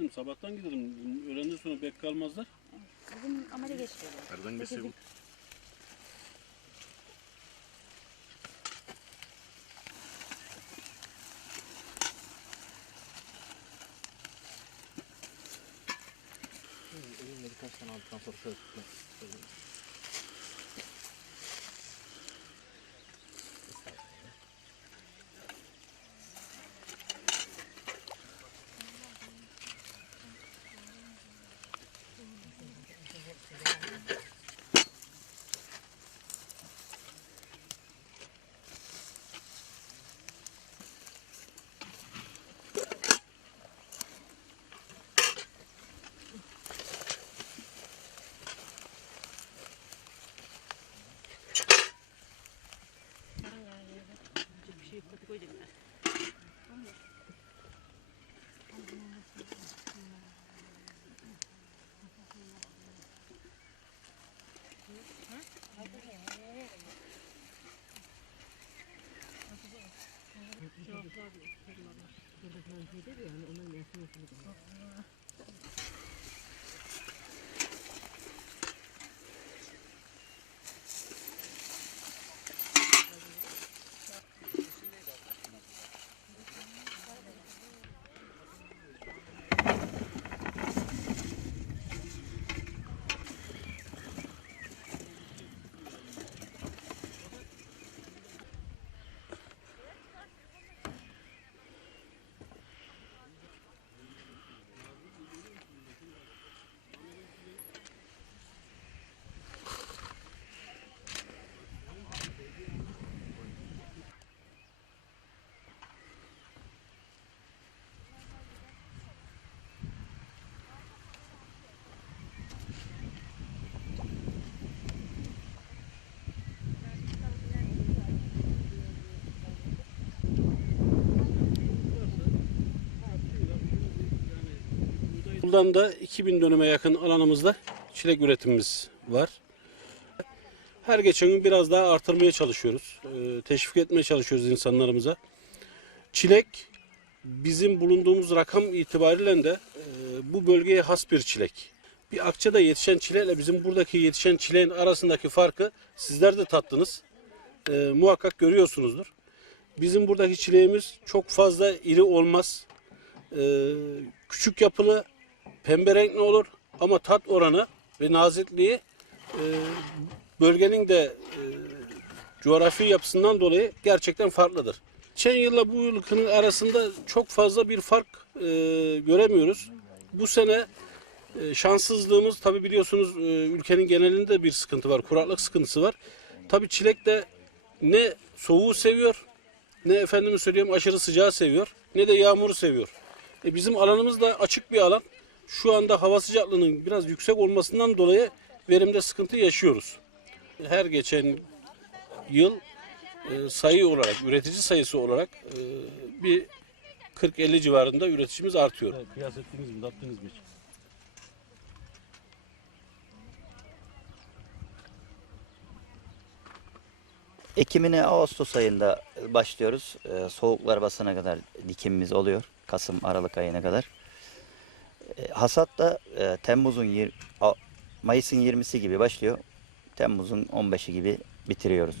dedim sabahtan gidelim. Dedim, Öğlenden sonra bek kalmazlar. Bizim amele geçiyor. Nereden geçiyor bu? Elimle birkaç tane aldıktan sonra şöyle tutmak istedim. Buradan da 2000 dönüme yakın alanımızda çilek üretimimiz var. Her geçen gün biraz daha artırmaya çalışıyoruz. Ee, Teşvik etmeye çalışıyoruz insanlarımıza. Çilek bizim bulunduğumuz rakam itibariyle de e, bu bölgeye has bir çilek. Bir Akça'da yetişen çilekle bizim buradaki yetişen çileğin arasındaki farkı sizler de tattınız. Ee, muhakkak görüyorsunuzdur. Bizim buradaki çileğimiz çok fazla iri olmaz. Ee, küçük yapılı, pembe renkli olur ama tat oranı ve nazikliği e, bölgenin de e, coğrafi yapısından dolayı gerçekten farklıdır. Geçen yılla bu yılın arasında çok fazla bir fark e, göremiyoruz. Bu sene e, şanssızlığımız tabi biliyorsunuz e, ülkenin genelinde bir sıkıntı var, kuraklık sıkıntısı var. Tabi çilek de ne soğuğu seviyor, ne efendime söyleyeyim aşırı sıcağı seviyor, ne de yağmuru seviyor. E, bizim alanımız da açık bir alan. Şu anda hava sıcaklığının biraz yüksek olmasından dolayı verimde sıkıntı yaşıyoruz. Her geçen yıl e, sayı olarak, üretici sayısı olarak e, bir 40-50 civarında üreticimiz artıyor. Kıyas ettiniz mi, tattınız mı hiç? Ekimine Ağustos ayında başlıyoruz. Ee, soğuklar basana kadar dikimimiz oluyor. Kasım, Aralık ayına kadar. Ee, hasat da e, Temmuz'un yir- A- Mayıs'ın 20'si gibi başlıyor. Temmuz'un 15'i gibi bitiriyoruz.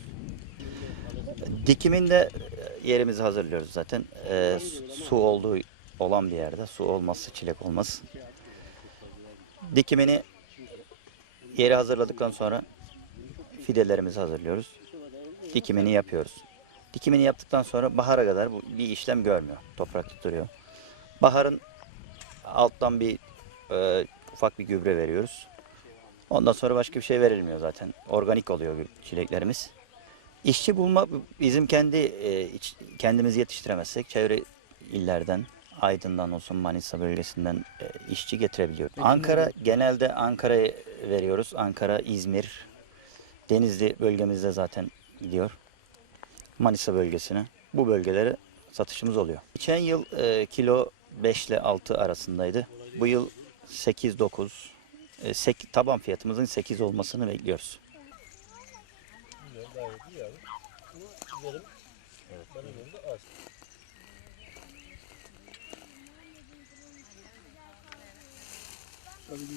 Dikiminde e, yerimizi hazırlıyoruz zaten. Ee, su- olduğu olan bir yerde. Su olmazsa çilek olmaz. Dikimini yeri hazırladıktan sonra fidelerimizi hazırlıyoruz dikimini yapıyoruz. Dikimini yaptıktan sonra bahara kadar bu bir işlem görmüyor. Toprak duruyor. Baharın alttan bir e, ufak bir gübre veriyoruz. Ondan sonra başka bir şey verilmiyor zaten. Organik oluyor çileklerimiz. İşçi bulma bizim kendi e, iç- kendimiz yetiştiremezsek çevre illerden Aydın'dan olsun Manisa bölgesinden e, işçi getirebiliyoruz. Ankara genelde Ankara'ya veriyoruz. Ankara, İzmir, Denizli bölgemizde zaten gidiyor. Manisa bölgesine. Bu bölgelere satışımız oluyor. Geçen yıl e, kilo 5 ile 6 arasındaydı. Bu yıl 8-9. E, taban fiyatımızın 8 olmasını bekliyoruz. Tabii